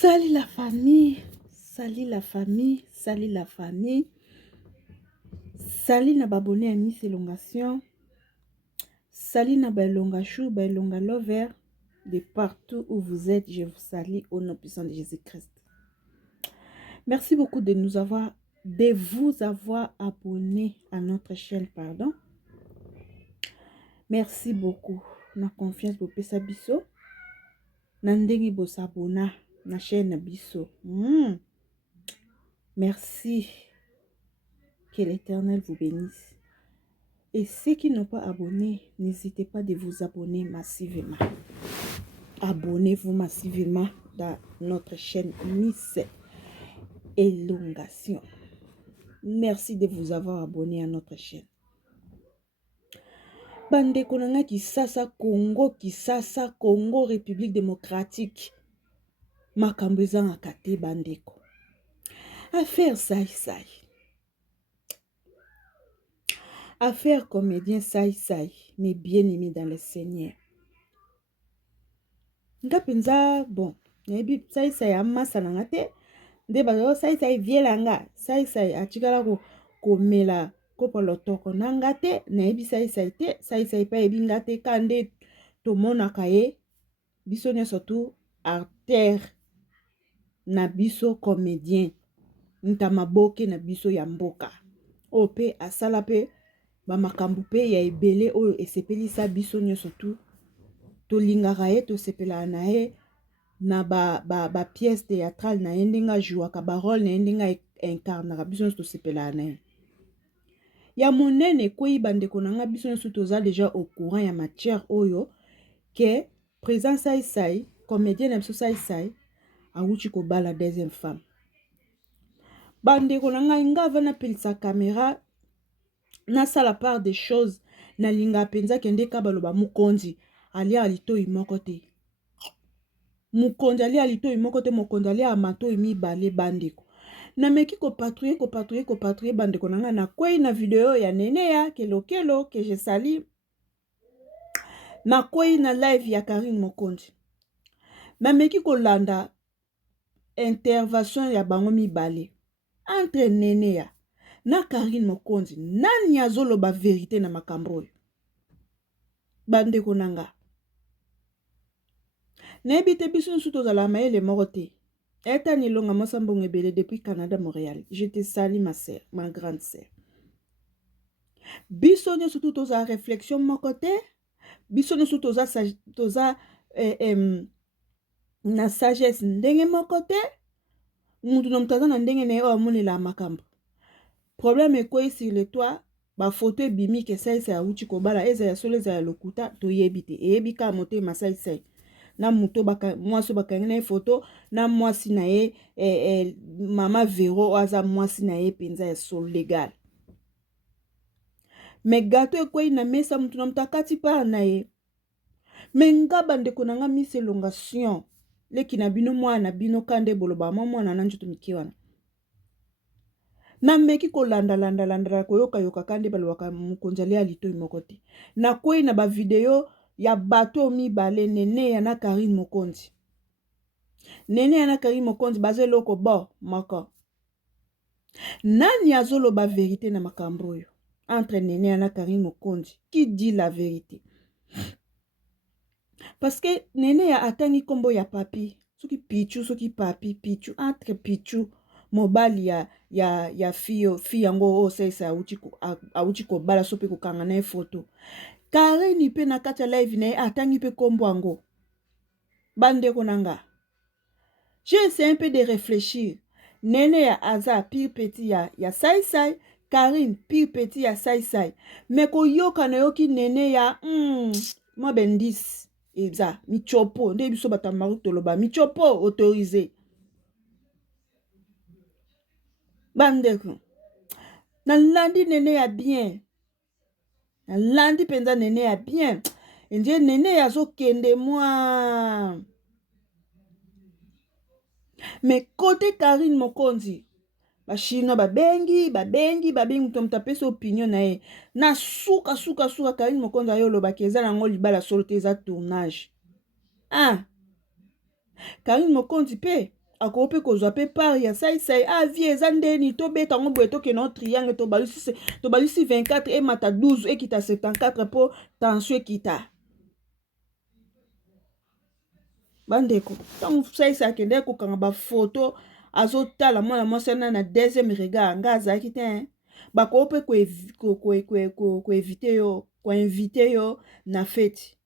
Salut la famille, salut la famille, salut la famille, salut na babone à Miss Elongation, salut na Bailonga Chou, Bailonga Lover, de partout où vous êtes, je vous salue au nom puissant de Jésus-Christ. Merci beaucoup de vous avoir abonné à notre chaîne, pardon. Merci beaucoup, na confiance pour pesa biso, na ndengi bo s'abona na chaîne biso. Merci. Que l'Éternel vous bénisse. Et ceux qui n'ont pas abonné, n'hésitez pas de vous abonner massivement. Abonnez-vous massivement dans notre chaîne Miss Elongation. Merci de vous avoir abonné à notre chaîne. Bande konanga Kisasa Congo, République démocratique. Makambezanga kate bandeko. Affaire saï. Affaire comédien saï, mais bien aimé dans le Seigneur. Nga penza bon, nebi saï amasa nanga te. Nde bazo saï vielanga, saï achikala ko mela ko polotoko nanga te, nebi saï te, saï pa ebinga te kande to mona kaye. Biso ne surtout acteur na biso comédien. Ntamaboke na biso ya mboka. Ope asala pe ba makambu pe ya ebele oyo esepelisa biso nyonso tu tolingaka ye tosepela na ye na ba pièce théâtrale na ye ndenge ajouaka ba rôle na ye ndenge incarnaka biso nyonso tosepela na ye ya monene ekwei bandeko na nga biso nyonso toza déjà au courant ya matière oyo ke présent saï comédien na biso saï awuti kobala deuxième femme. Bandeko na nga nga vana pelisa caméra na sala part des choses na linga penza kende kabaloba mukonzi alia alitoi moko te. Mukonzi alia alitoi moko te, mukonzi alia amatoi mibale bandeko. Na meki ko patrouiller bandeko na nga na kwei na video ya nene ya kelokelo que je sali. Na kwei na live ya Karine Mokonzi. Na meki ko landa intervention ya bango mibale. Entre nene ya na Karine Mokonzi, nani azoloba vérité na makambo oyo? Bandeko nanga. Nebite biso nsuto tozala mayele moko te. Eta nilonga mosambongo ebele depuis Canada, Montréal. Je te salue ma sœur, ma grande sœur. Biso nsuto surtout toza réflexion moko te. Biso nsuto toza na sagesse ndenge moko te. Mutu na mutaza na ndenge na yo amonela makambo. Problème est sur le toit, ba photo bimi ke saï awuti kobala eza ya solo eza ya lokuta to yebite eyebika mote masaï na muto baka mwasi baka ngena photo na mwasi na ye mama Vero aza mwasi na ye penza ya solo légal. Mais gâteau ekwei na mesa mutu na mtakati pa na ye. Mais nga bandeko na nga Miss Elongation leki na bino mwana bino kande boloba mwana na njoto mikiwana. Na meki ko landa koyoka kande balwaka mukonzi alia litoi moko te. Na kwei na ba video ya bato mibale nene ya na Karine Mokonzi. Nene ya na Karine Mokonzi baze loko bo moko. Nani azoloba vérité na makambo oyo? Entre nene ya na Karine Mokonzi, qui dit la vérité? Parce que nene ya atani kombo ya papi, soki pichu soki papi pichu entre pichu mobali ya fiyo yango o sesa awuti ko bala sope ko kanga na photo. Karine pe na kati live na atangi pe kombo ango. Bandeko nanga. J'essaie un peu de réfléchir. Nene ya aza pire petit ya saï, Karine pire petit ya saï. Mais ko yoka na yoki nene ya moi bendis eza michopo nde biso batamaru toloba michopo autorisé. Bandeko. Na landi nene ya bien. Na landi penza nene ya bien. Nje nene ya zo kende moi. Mais côté Karine Mokonzi, bashino babengi mutu mutapesa opinion na ye. Na suka Karine Mokonzi ayolo bakeza nango libala solo te eza tournage. Karine Mokonzi pe akope kozwa pe part ya saisai avi eza ndeni tobeta ngo boye tokende triangle tobalusi 24 emata 12 ekita 74 po tension ekita bandeko ntango saisi akende kokanga bafoto azotala mwana mwasi na deuxième regard nga azalaki te bakoo mpe koinvite yo na feti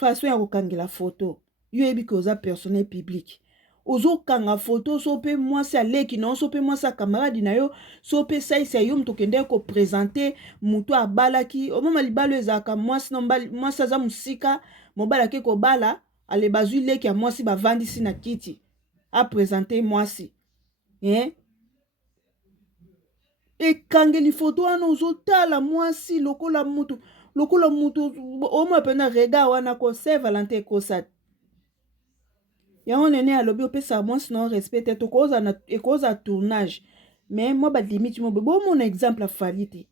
façon ya kokangela foto yo yebi ke oza personnel public ozokanga foto so mpe mwasi aleki na yo so mpe mwasi akamaradi na yo so mpe saisi ya yo moto okende kopresente moto abalaki omama libala ezalaka mwasi aza mosika mobali ake kobala ale bazwi leki ya mwasi bavandisi na kiti apresente mwasi ekangeli foto wana ozotala mwasi lokola mutu omo pena regard wana ko Saint Valentin ekosati yango nene alobi opesa mwasi na respect te ekoza tournage mais moi balimite mo bomona exemple afali te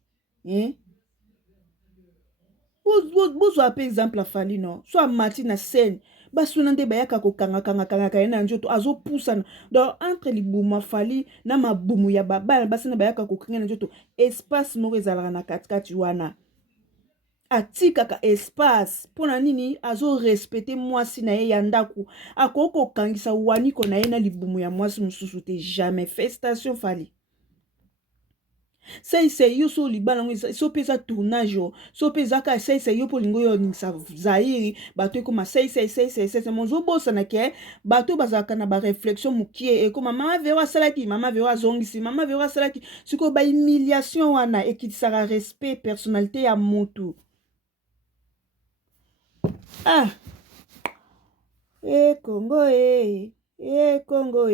bozwa pe exemple afali no so amati na scène basuna nde bayaka kokangakangakangaka ye na nzoto azopusana donc entre libumu afali na mabumu ya babana basina bayaka kokanga na nzoto espace moko ezalaka na katikati wana atikaka espace mpona nini azorespecte mwasi na ye ya ndako akoki kokangisa waniko na ye na libumu ya mwasi mosusu te jamais festation fali saisi yo so libala ngo so mpe eza tournage yo so mpe ezaka saisi yo mpo olingo oyo oningisa zairi bato ekoma saisi mozobosana ke bato bazalaka na bareflexion mokie ekoma mama vero asalaki mama vero azongisi mama vero asalaki sikoyo bahumiliation wana ekitisaka respect personnalité ya motu Kongo Kongo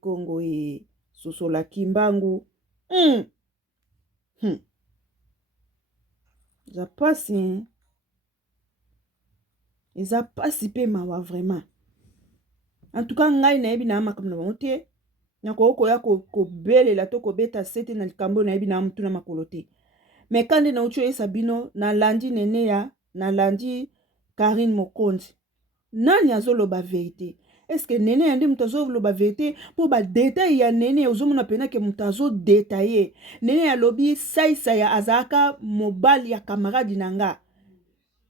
Kongo sosola kimbangu eza pasi pe mawa vraiment en tout cas ngai nayebi na makambo na bango te nakokoya kobelela to kobeta sete na likambo nayebi na mutuna makolo te mais kande na ucho esa bino na landi Neneya na landi Karine Mokonzi nani azoloba vérité est-ce que Neneya nde mutu azoloba vérité po ba détail ya Neneya ozomona pena ke mutu azodetaye Neneya alobi saisa ya azaka mobali ya camarade nanga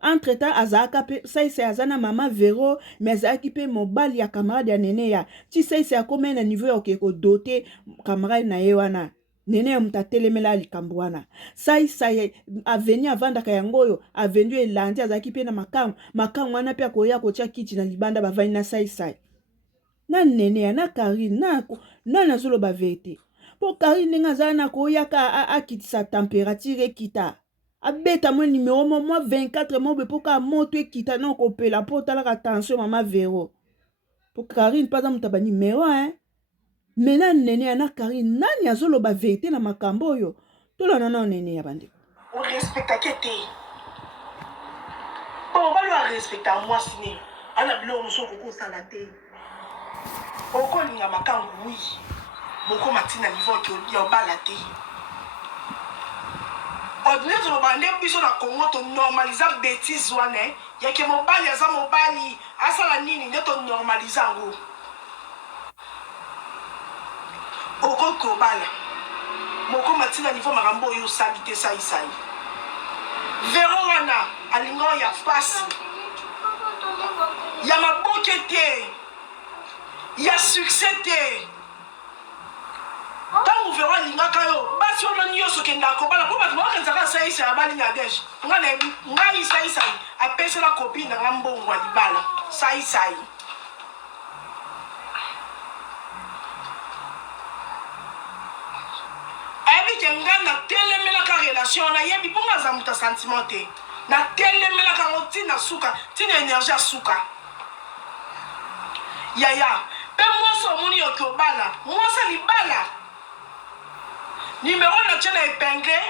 entre temps azaka pe saisa ya azana mama Vero mais azaki pe mobali ya camarade ya Neneya ti saisa ya komena na niveau ya okeko doter camarade na ye wana Neneya mutu atelemela likambo wana saisa aveni avandaka yango oyo avendu elandi azalaki pe na makamu wana pe akoya kotia kiti na libanda bavani na saisa na Neneya na Karine nani azoloba vérité po Karine ndenge azala na koyaka akitisa température ekita abeta mwa numéro mwa 24 mobe poka moto ekita na kopela po talaka tension mama Vero po Karine paza mutaba numéro mais na Neneya na Karine nani azoloba vérité na makambo oyo tolana na Neneya bande on respectake te bon balo a respecta moi sine ana bilo musoko ko sala te okolinga makangu oui boko matina niveau ki ya bala te ordinaire lo bande biso na Congo to normaliser bêtise wana ya ke mobali aza mobali asala nini ne to normaliser ngo okoko bala moko matina niveau makambo yo sabite saisai Vero wana alingo ya pasi ya maboke te ya succès te tango Vero alingaka yo basi ono nyonso kenda kobala po bato bakenzaka saisa ya bali na deje ngai saisai apesela copine na nga mbongo ya libala saisai ayebi ke nga na telemelaka relation na yebi mpo nga za muta sentiment te na telemelaka yango ntina suka ntina énergie ya suka yaya mpe mwasi omoni yoki obala mwasi libala numéro na tie na épingle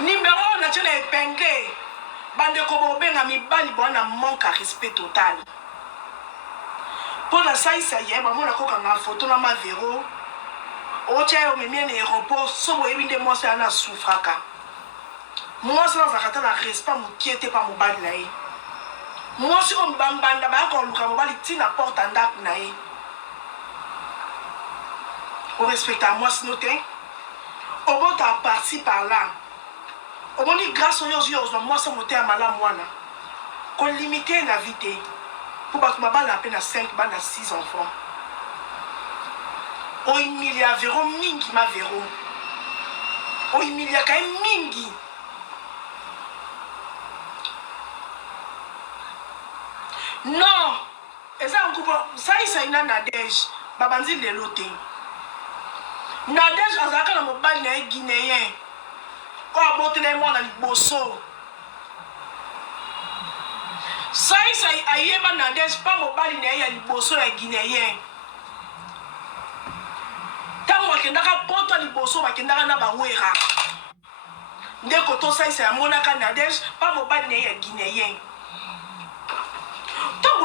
numéro na tie na épingle bandeko bobenga mibali bwana manque à respect total mpo na saisa ye bamona kokanga foto na mavero otia yo memie na aéroport so boyebi nde mwasi ana asufraka mwasi nazalaka ta na respect mokie te pa mobali na ye Moi si on bambanda ba ko luka mobali tina porte ndak na ye. On respecte à moi sinon t'es. Au bon t'as parti par là. Au bon dit grâce aux yeux moi ça monter à mala moana. Qu'on limiter la vie pour pas que ma balle à peine à 5 balles à 6 enfants. Oh il y a véro mingi ma véro. Oh il y a quand même mingi. Non, et ça on coupe ça il s'agit d'un Nadège, babanzi le loté. Nadège azaka na mobile na guinéen. Ko abotele mo na liboso. Ça il ayeba Nadège pas mobile na ya liboso ya guinéen. Tango akendaka poto liboso bakendaka na bawera. Ndeko to ça il amonaka Nadège pas mobile na ya guinéen.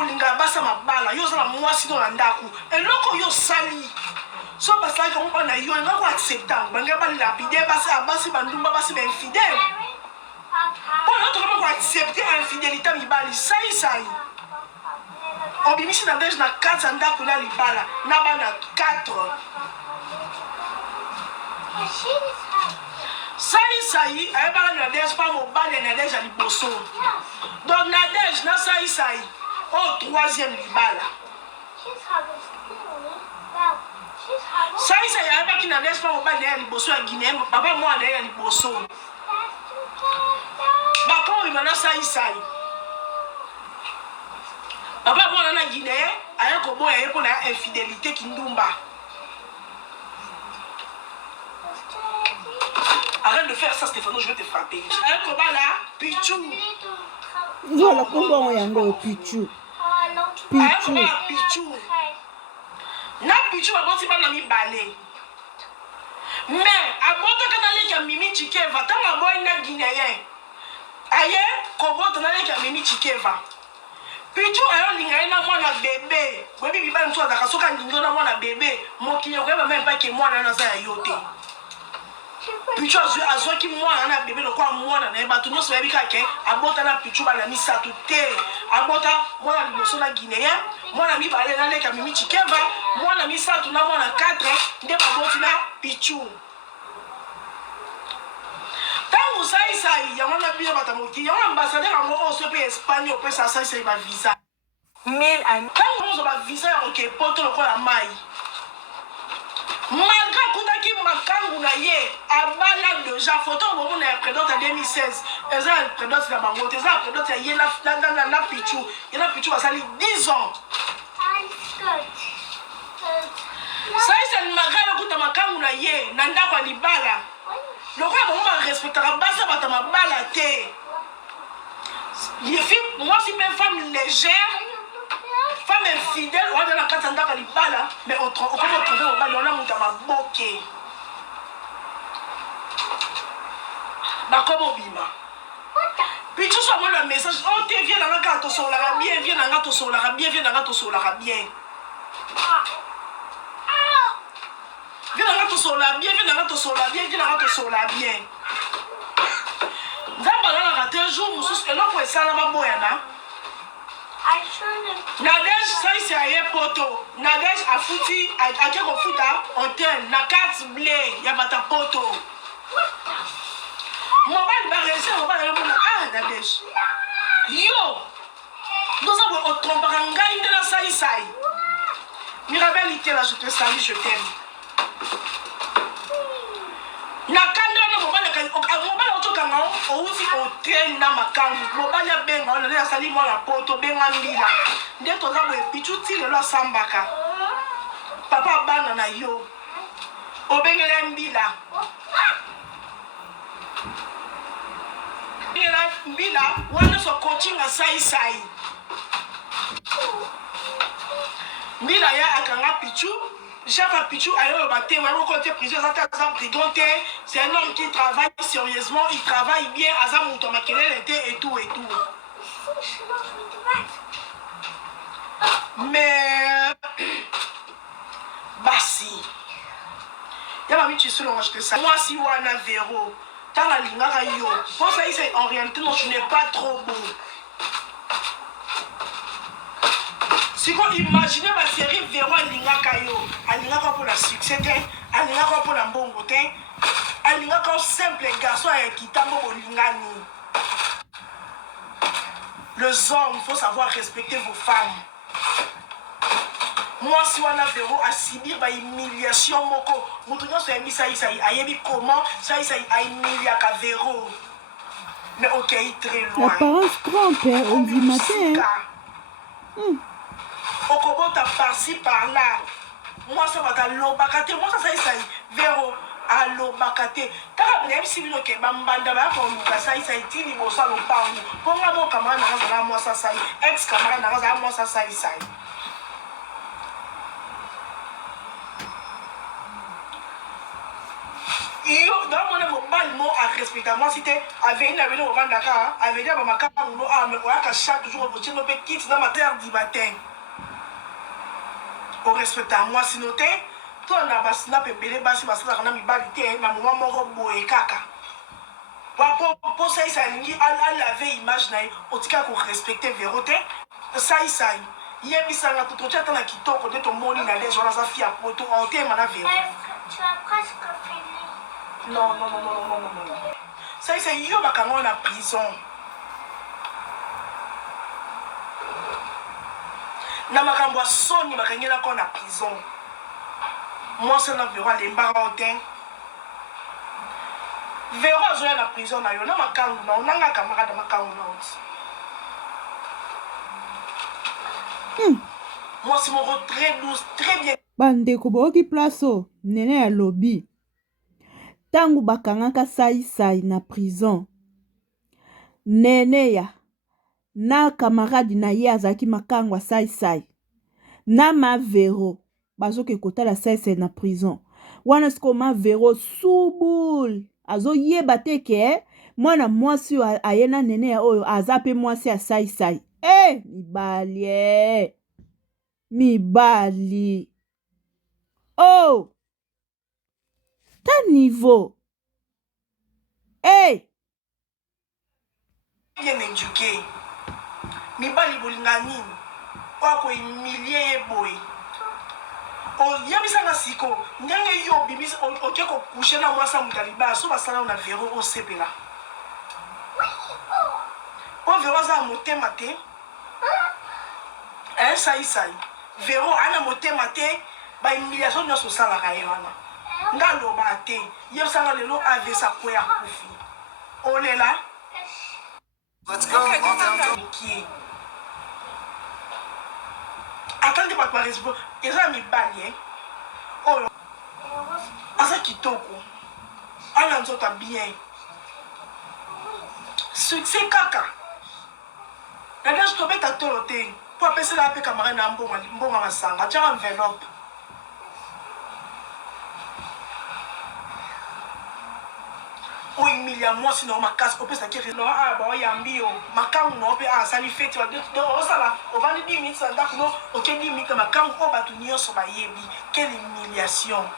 Linga basa mabala yo sala mwasi to landaku eloko yo sali so basa ka mpa na yo ngako acceptant banga ba lapide basi bandumba basi ben fidèle pour notre comment accepter infidélité mibali sai obimisi na deje na 4 ndaku na libala na bana 4 sai ayeba na deje pas mobile na deje liboso donc na deje na sai au 3e libala. Ça y a pas qui n'a pas au bas derrière les bosso à Guinée, papa moi derrière les bosso. Papa il m'a ça y. Papa moi dans la Guinée, à un combo et pour la infidélité qui nous bat. Arrête de faire ça Stéphano, je vais te frapper. Un combat là, Pichou. Voilà comment on y a un Pichou. Pichou. Na Pichou a bon na mi balé. Mais a bon to kana le mimi chikeva tanga boy na guinéen. Aye ko bon to na le mimi chikeva. Pichou ayo linga na mwana bébé. Bébé biba mtu azaka soka ndingo na mwana bébé. Mokiyo ko ba même pas que mwana na za yote. Pichou azwa ki mwana na bébé lokwa mwana na ba tunyo so bika ke abota na Pichou ba na misa tuté. Abota mwana liboso na guinéen, mwana mi balé na leka mimi chikeva, mwana mi sa tuna mwana 4 nde ba boti na Pichou. Tango sai ya mwana bia batamoki, ya ambassadeur en gros au Espagne au ça sai ba visa. 1000 ans. Tango on ba visa OK poto lokwa mai. Malgré kutaki makangu na ye abala déjà photo au na présidente en 2016 eza présidente na bango eza présidente ya ye na Pichou ye na Pichou basali 10 ans ça c'est magala kuta makangu na ye na ndako libala lokwa bango ba respectera basa bata mabala te les filles moi si mes femmes légères femme infidèle on a la katanda kalibala mais on trouve au bal on a monté ma boké ba comme bima puis tu sois moi le message on te vient dans la carte sur la bien vient dans la carte sur la bien vient dans la carte sur la bien vient dans la carte sur la bien vient dans la carte sur la bien vient dans la carte sur la bien d'abord la raté un jour musus et là pour ça là ba boyana Nadège ça c'est aye poto Nadège a fouti a quelque futa hôtel na carte blé ya bata poto mon bal va rester on va aller ah Nadège yo nous avons au tromparanga de la sai Mirabel était là je te salue je t'aime na kandra na mobala otokanga outi hotel na makangu mobala benga on a sali mo la poto benga mbila nde to za bo Pichou ti le lo sambaka papa bana na yo obengela mbila mbila wana so coaching a sai mbila ya akanga Pichou Chef Pichou ayo baté ouais côté prison ça brigand c'est un homme qui travaille sérieusement il travaille bien à ça monto makelele et tout mais basi ya ba mitu solo je te ça moi si wana véro tant la linga yo pour ça c'est en réalité non je n'ai pas trop beau siko imagine basérie Véro alingaka yo alingaka mpona succès te alingaka mpona mbongo te alingaka simple garçon ya kitambo bolingani. Les hommes, il faut savoir respecter vos femmes. Moi, si on a Véro à subir une humiliation, moko, moutonyo so yemi ça ayebi comment ça a humilié à Véro. Mais ok, très loin. L'apparence trompe, on dit matin. Okobo ta par-ci par-là. Moi, ça va ta lobakate. Moi, ça Véro. Allo bakate taka bina bisi bino ke bambanda ba ko muka sai tili bo sa lo pangu ponga mo kamara na za mo sa sai ex kamara na za mo sa sai yo dans mon mobile mo à respecter moi c'était avec na bino vanda ka avec ya ba makaka no a me wa ka chaque jour bo tino pe kit dans ma terre du matin au respecter moi sinon te toi na basnap ebele basi basalaka na mibali te na moma moko boye kaka po saisa alingi alave image na ye otika korespecte Véro te saisai yebisanga tototia ata na kitoko te tomoni na lege wana aza fi ya poto otema na Véro. Tu as presque fini. Non. Saisai yo bakanga na prison na makambo ya soni bakangelaka na prison. Moi, c'est un Véro à l'embarras. Véro a joué à la prison. On a un camarade de ma moi, c'est mon rôle très douce, très bien. Bandeko boki plaso, nene ya lobby. Tangu bakangaka sai na prison. Nene ya na camarade na ye azaki makangwa sai. Na ma Véro. Bazoke kotala sai na prison. Wana siko ma Véro subul. Azo yeba te ke mwana mwasi ayena nene ya oyo azape mwasi ya sai. Mibali. Oh! Ta niveau. Bien éduqué. Mibali bolingani. Wako humilié ye boy. Yabisanga siko ndenge yo bibisi oke ko coucher na mwasa mutaliba so basala na Véro o sepela o Véro za motema te sai Véro ana motema te ba humiliation nyoso sala ka ye wana ngalo ba te yebisanga lelo ave sa ko ya kufi olela let's go attendez pas par exemple eza mibali oyo aza kitoko ala nzoto bien succès kaka nadaje tobeta tolo te po apesela ape camarade na mbonga masanga tia enveloppe o emilia mwasi na makasi opesa kiri no ba yambi yo makangu no pe asali fete wa do sala ovandi 10 minutes ndako no oke 10 minutes makangu o batu nyonso ba yebi quelle humiliation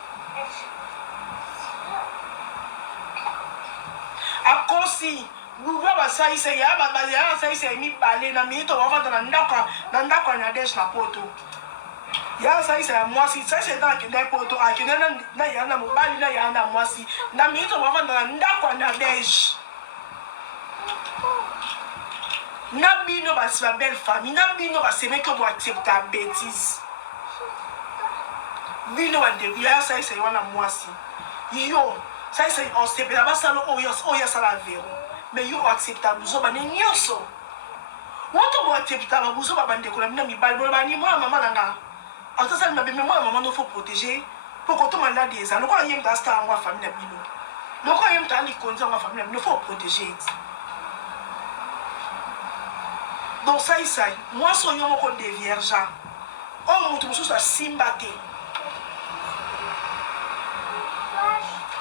akosi Gouva ba saisa ya ba ya saisa mi balé na minute wa vanda na ndako na desh na poto ya saisa mwasi saisa na kende poto akende na ya na mobali na ya na mwasi na minute wa vanda na ndako na desh na bino ba sa belle famille na bino ba seme ko bo accepter bêtise bino ba de ya saisa wana mwasi yo saisa on se pela ba salo oyo sala Véro mais yo acceptable buzo bane nyonso woto bo acceptable buzo babande ko na mina mibali bo bani moi maman nanga atasa na bemé moi maman no faut protéger pour que tout malade des ans ko yem da sta ngwa famille na bino loko yem ta ni konza ngwa famille na bino faut protéger donc ça moi so yo moko de vierge o mutu mususu asimbate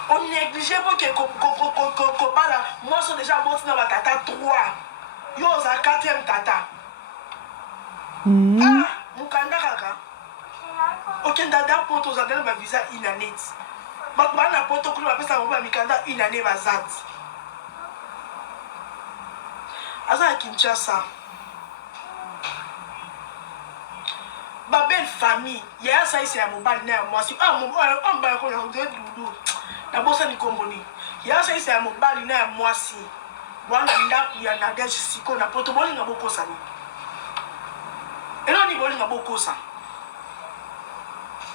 on néglige que bala moi sont déjà bon na batata 3 yo za 4e tata mukanda kaka okenda da poto za dela ba visa inanet but bana poto kulu ba pesa ba mikanda inane bazat asa Kinshasa belle famille. Il y a ça ici à mon bal, moi si mon bal on dirait doudou. D'abord ça ni comboni. Il y a ça ici à mon bal, moi si. Voilà ndaku ya nagage siko na poto boli nga boko sani. Et non ni boli nga boko sa.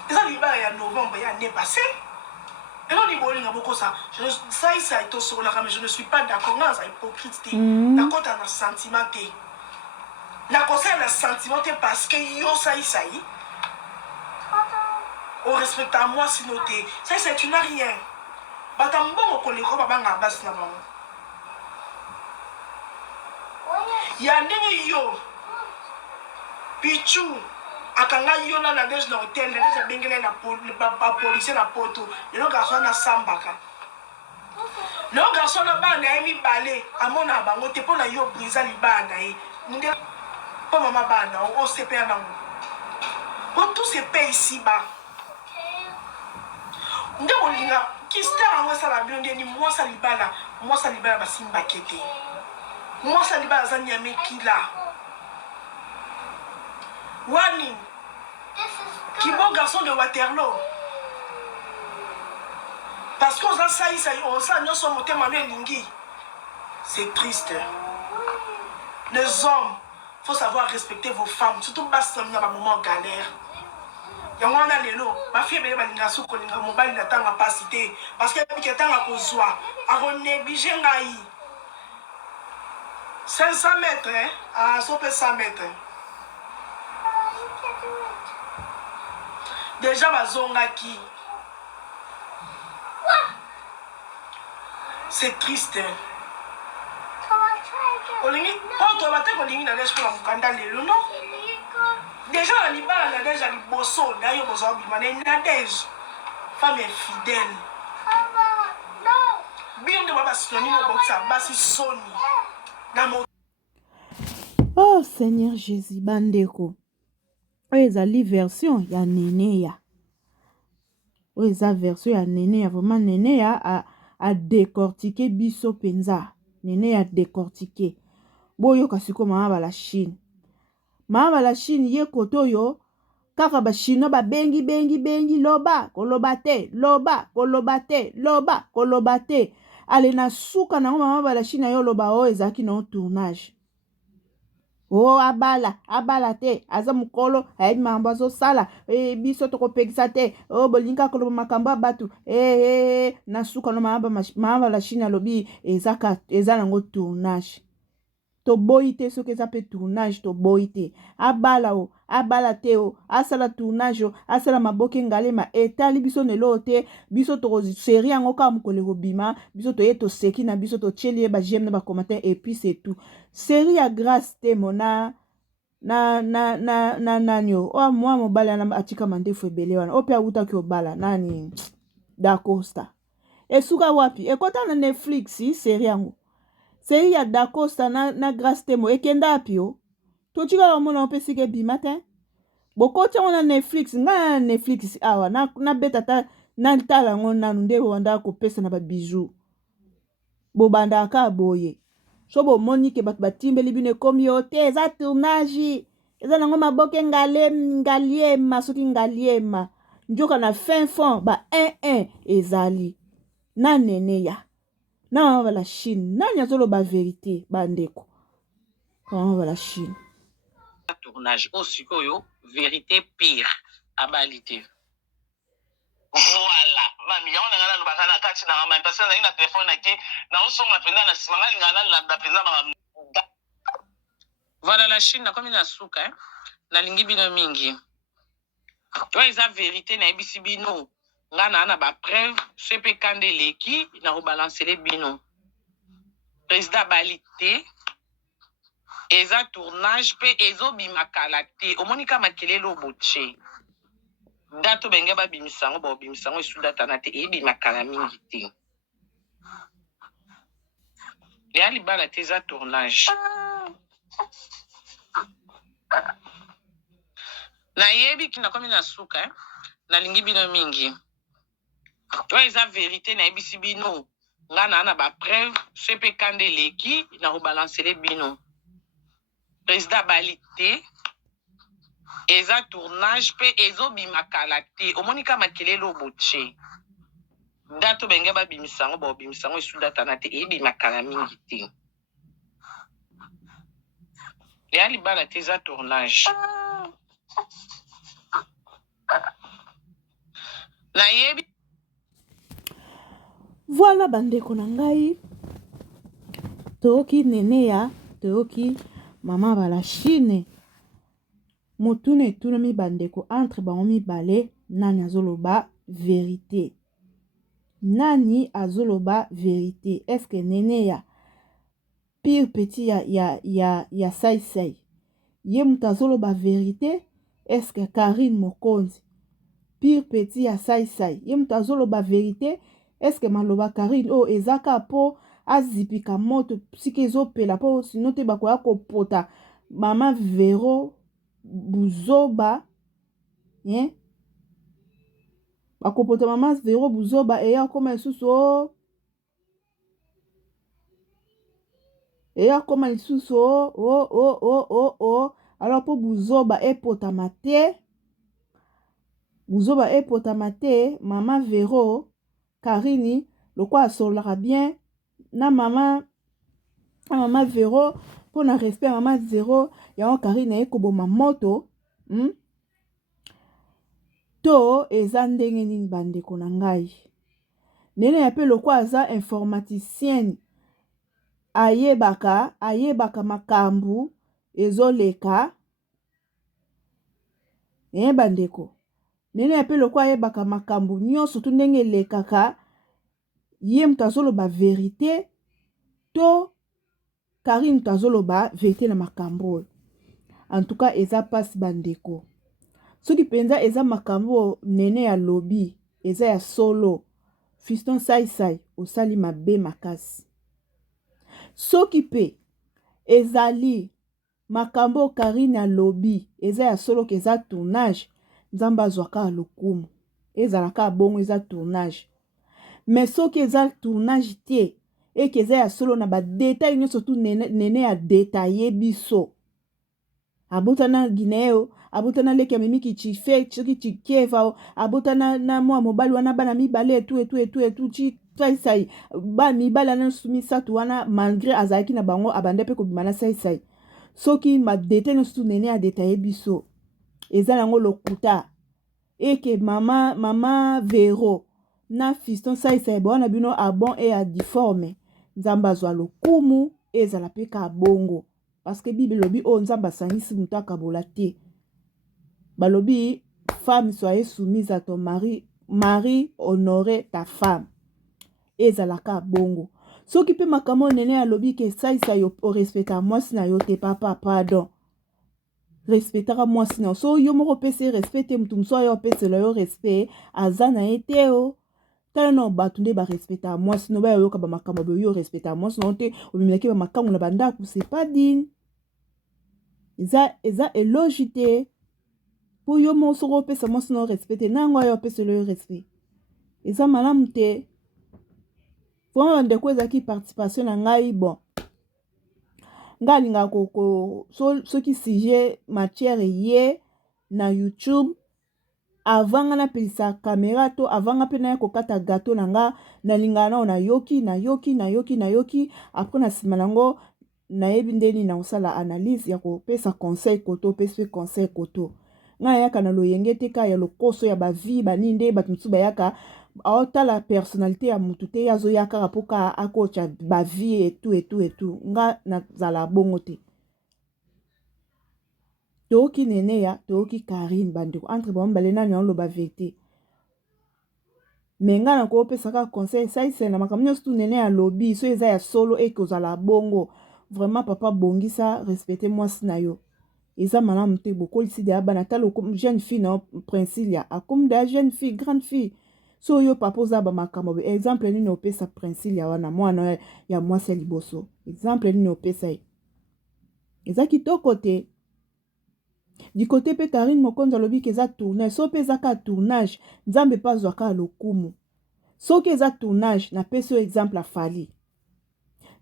Et ça libère ya novembre ya année passée. Et non ni boli nga boko sa. Ça ici a été sur la mais je ne suis pas d'accord non ça hypocrite. D'accord t'as un sentiment té. Na conseil un sentiment té parce que yo ça ici. On respecte à moi si noté. Ça c'est tu n'as rien. Batambo ko le ko babanga bas na bango. Ya ndenge yo pichu akanga yo na ndeje na hotel ndeje bengele na police na poto le garçon na sambaka le garçon na bana emi balé amona bango te pona yo brisa libana e nde po mama bana o se pe na pour tout se paye ici bas nde molinga qui star moi ça la bien ni moi ça libana basimba kete. Moi, ça n'est pas un yamé qui là. Wani, qui bon garçon de Waterloo. Parce qu'on a ça, on sait, nous sommes au thème Manuel Lingui. C'est triste. Les hommes, il faut savoir respecter vos femmes. Surtout parce que nous avons un moment de galère. Il y a un lelo, ma fille est venue à soukou, mon bal n'attend pas cité. Parce qu'elle est en train de se voir. À négliger ngaï. 500 mètres, hein? Ah, ça peut 100 mètres. Déjà, ma zone qui. C'est triste. Déjà, la Liban, la neige, elle est bosso. D'ailleurs, vous avez dit, la neige. Femme est fidèle. Bien de ma sonnie, mon boxa, bassi sonnie. Oh Seigneur Jésus, bandeko. Oyo ezali version ya nene ya. Oyo eza version ya nene ya. Vraiment nene ya a décortiquer biso penza. Nene ya décortiquer. Boyo kasiko mama bala Chine. Mama bala Chine ye koto yo. Kaka ba Chino ba bengi loba. Koloba te. Loba. Koloba te. Loba. Koloba te. Ale na suka na mama bala Chine yo loba o ezaki na tournage. Oh abala te aza mukolo ayebi mambo azosala biso tokopekisa te bolinga koloba makambo ya batu na suka no mama la Chine alobi eza nango tournage toboyi te soki eza pe tournage toboyi te abala te asala tournage asala maboke ngalema etali biso nelo te biso tokoseri yango kaka mokolo ekobima biso toye toseki na biso totieli ye ba j'aime na ba commentaire et puis c'est tout série ya grâce te mona na nani mwa mobali ana atika mandefu ebele wana ope awutaki obala nani Dacosta esuka wapi ekota na Netflix série yango série ya Dacosta na grâce te mo ekenda api o totika omona ope sike bima te bokoti yango na Netflix nga na Netflix awa na beta ta na tala yango nanu nde wanda kopesa na ba bijou bobandaka boye so bomoni ke bato batimbeli bino ekomi yo te eza tournage eza nango maboke ngaliema soki ngaliema njoka na fin fond ba 1-1 ezali na nene ya na mama bala Chine nani azoloba vérité bandeko mama bala Chine tournage au sikoyo vérité pire abalité. Voilà mami ya ona ngana lobaka na kati na mama parce que na téléphone aki na osonga penda na simanga ngana na penda mama. Voilà la Chine na komi na suka na lingi bino mingi to eza vérité na ebisi bino ngana na ba preuve sepe kande leki na ko balancer bino président balité eza tournage pe ezobima kala te omonika makelelo boche dato benge babimisango babimisango esudata na te ebima kala mingi te ya libala te eza tournage na yebi kina komi na suka na lingi bino mingi to eza vérité na ebisi bino ngana na ba preuve sepe kande leki na ko balancer bino président balité eza tournage pe ezobimaka te omoni ka makelele oboche dato benge babimisango babimisango esudatana te ebimaka mingi te ya libala te eza tournage nayebi Voilà bandeko na ngai toyoki nene ya toyoki mama balashine motuna etunami bandeko entre bango mibale nani azoloba vérité nani azoloba vérité est-ce que nene ya pire petit ya sai ye moto azoloba vérité est-ce que Karine Mokonzi pire petit ya sai ye moto azoloba vérité est-ce que maloba Karine o ezaka po azipika moto sika ezopela po sino te bakoya kopota mama Vero Buzoba bakopota mama Vero Buzoba eya koma lisusu alors po Buzoba epotama te mama Vero Karini lokwa asolaka bien na mama Vero po na respect mama Vero yango Karine ekoboma moto to eza ndenge nini bandeko na ngai nene ya pe lokwa aza informaticienne ayebaka makambu ezoleka bandeko nene ya pe lokwa ayebaka makambu nyonso tu ndenge elekaka ye moto azoloba vérité to Karine moto azoloba vérité na makambo oyo en tout cas eza pasi bandeko soki penza eza makambo nene ya lobi eza ya solo fiston sai osali mabe makasi soki pe ezali makambo Karine ya lobi eza ya solo ke eza tournage nzambe azwaka lokumu ezalaka bongo eza tournage mais soki eza tournage te eke eza ya solo na badetail nyonso tu nene ya detaye biso abotana Guineo abotana leki ya mimiki chife soki chikeva abotana na mwa mobali wana bana mibale etu sai ba mibale na sumisatu wana malgré azalaki na bango abande pe kobima na sai soki ma detail nyonso tu nene ya detaye biso eza nango lokuta eke mama Vero na fiston sai bona bino abon e a difforme nzamba azwa lokumu ezala pe ka bongo parce que Bible lobi o nzamba asangisi mutu akabola te balobi femme soyez soumise à ton mari honorer ta femme ezalaka bongo soki pe makambo nene alobi ke sai o respecta mwasi na yo te papa pardon respectaka mwasi na so yo moko pese respecte mutu mosusu yo opesela yo respect aza na ye te o tala na bato nde barespecta mwasi no bayoyoka bamakambo boyo yo respecta mwasi na te obimelaki bamakambo na bandako c'est pas digne eza elogi te po yo moko soko opesa mwasi na yo respecte nango yo opesela yo respect eza malamu te vraiment bandeko ezalaki participation na ngai bon nga alingaka soki sujet matière ye na YouTube avanga na pelisa kamera to avanga pe na kokata gâteau na nga nalingaka nao nayoki après na nsima nango nayebi ndeni na kosala analyse ya kopesa conseil koto pesa conseil koto nga yaka na loyenge te ka ya lokoso ya bavi banini nde bato mosusu bayaka aotala personnalité ya mutu te ye azoyaka rapoka akocha bavi etu nga nazala bongo te toyoki nene ya toyoki Karine bandeko entre bango mibale nani oloba vérité me nga na kopesaka conseil sai na makambo nyonso tu nene ya lobi so eza ya solo eke ozala bongo vraiment papa bongisa respecte mwasi na yo eza malamu te bokolisi deya bana tala jeune fille na Princilia akomi deya jeune fille grande fille so yo papa oza bamakambo exemple nini opesa Princilia wana mwana ya mwasi ya liboso exemple nini opesa ye eza kitoko te du côté pe Karine Mokonzi alobi ke eza tournage so pe ezaka tournage nzambe pa azwaka lokumu soki eza tournage na pesi yo exemple afali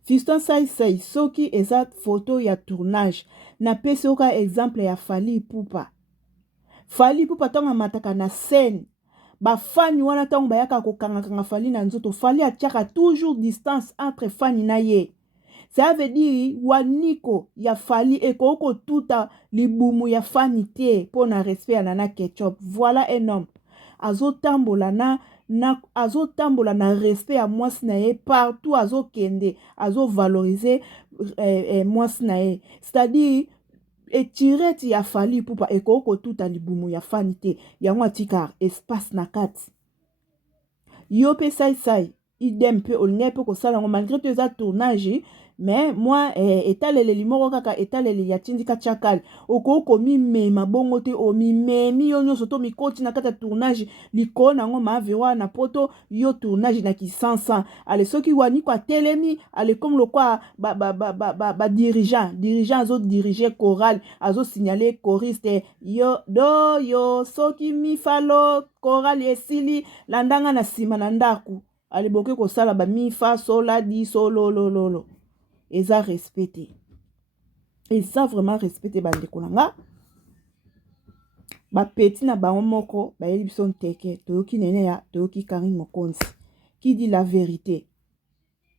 fiston sai soki eza photo ya tournage na pesi oka exemple ya Fally Ipupa Fally Ipupa tonga mataka na scène bafani wana ntango bayaka kokanga Fally na nzoto Fally atiaka toujours distance entre fani na ye. Ça veut dire waniko ya Fally ekoko tuta libumu ya fani te pona respect ya Nana Ketchup. Voilà un homme azotambola na respect ya mwasi na ye partout azokende azovaloriser mwasi na ye. C'est-à-dire etireti ya Fally Ipupa ekoko tuta libumu ya fani te yango atika espace na kati. Yo pe sai idem pe olinga pe kosala ngo malgré tout eza tournage mais moi etalele limoko kaka etalele ya tindika chakal okoko mi mema bongo te o mi memi yo nyonso to mikoti na kata tournage liko nango mavewa na poto yo tournage na kisansa ale soki wani kwa telemi ale comme le quoi ba dirigeant azo diriger chorale azo signaler choriste yo soki mi falo chorale esili landanga na sima na ndaku ale boke kosala ba mi fa sola di solo lolo eza respecté. Eza vraiment respecté bandeko nanga. Ba petit na bango moko ba yeli biso nteke toyoki nene ya toyoki Karine Mokonzi qui dit la vérité.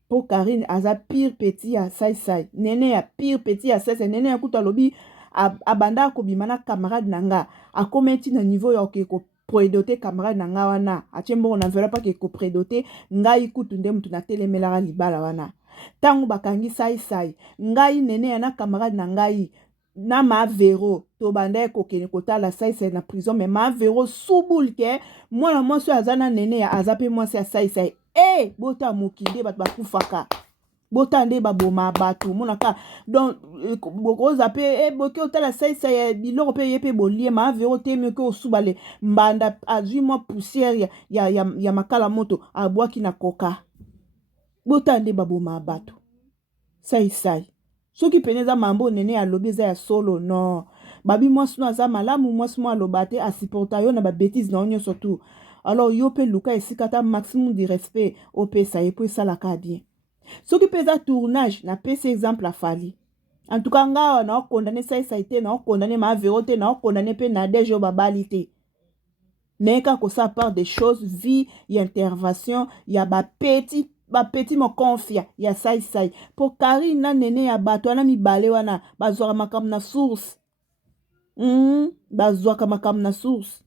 Pour Karine aza pire petit ya sai nene ya pire petit ya sai nene ya kuta lobi abanda ko bimana camarade nanga akometi na niveau ya okeko prédoter camarade nanga wana achembo na vera pa ke ko prédoter ngai kutu nde mutu na telemela libala wana. Tango bakangi sai ngai nene ya na camarade na ngai na ma vero to banda ko kene kotala sai na prison mais ma vero subul ke mwana mwasi azana nene ya azape mwasi ya sai bota mokinde bat bakufaka bota nde baboma bato monaka donc bokoza pe boke otala sai ya biloko pe yepe bolie ma vero te mieux que osubale mbanda azui moi poussière ya makala moto abwaki na koka bota nde baboma bato sai soki peneza mambo nene ya lobi za ya solo non babi mwasi no aza malamu mwasi mo aloba te asupporta yo na ba bêtise na onyo surtout alors yo pe luka esikata maximum de respect opesa ye po esalaka bien soki peza tournage na pesa exemple a Fally en tout cas nga na condamné sai te na condamné ma vero te na condamné pe na dejo babali te neka ko ça part des choses vie y intervention ya ba petit mo confia ya sai pour Karine na nene ya bato na mibale wana bazwaka makam na source bazwaka makam na source.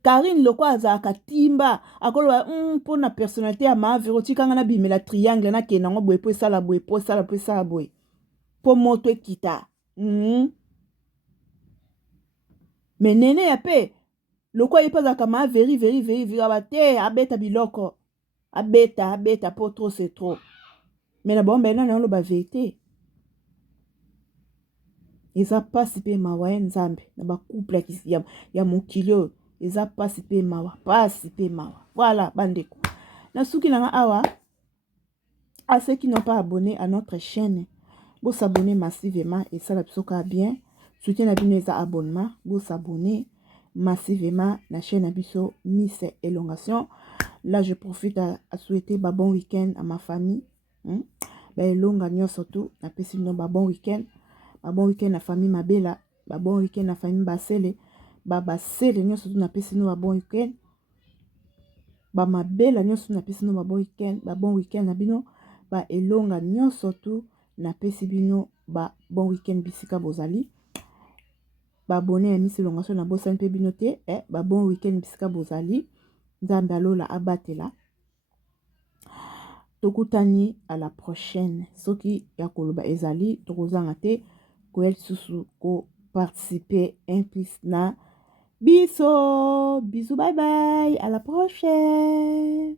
Karine loko azaka timba akoloba pour na personnalité ya ma vero tikanga na bimela triangle na kenango boye po sala boye po sala boye po moto ekita mais nene ya pe loko yepazaka ma veri abate abeta biloko abeta po trop c'est trop mais na bombe na lo ba vérité eza pasi pe mawa nzambe na ba couple ya mokilio eza pasi pe mawa voilà bandeko na suki nanga awa à ceux qui n'ont pas abonné à notre chaîne vous s'abonner massivement et ça la bisoka bien soutien na bino eza abonnement vous s'abonner massivement na chaîne abiso Miss Elongation. Là je profite à souhaiter bon week-end à ma famille elonga nyo surtout na pesi no bon week-end na famille Mabela bon week-end na famille Basele basele nyo surtout na pesi no bon week-end Mabela nyo surtout na pesi no bon week-end na bino elonga nyo surtout na pesi bino bon week-end bisika bozali abonné à Miss Elongation na bosani pe bino te bon week-end bisika bozali nzambe alola abatela tokutani à la prochaine soki ya koloba ezali tokozanga te koyel susu ko participer implice na biso bisous bye bye à la prochaine.